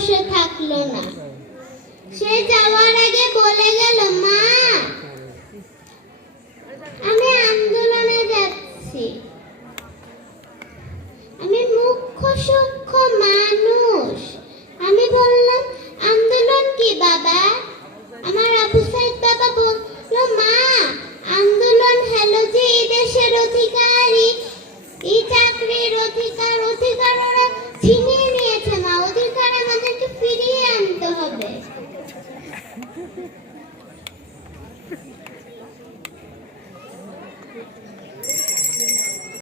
বসে থাকলো না। সে যাওয়ার আগে বলে গেল, মা, আমি আন্দোলনে যাচ্ছি। আমি মুখ্য সূক্ষ্ম মানুষ। আমি বললাম, আন্দোলন কি বাবা? আমার আবু সাইদ বাবা বলল, মা, আন্দোলন হলো যে এই দেশের অধিকারী, এই চাকরির অধিকার ওরা ছিনিয়ে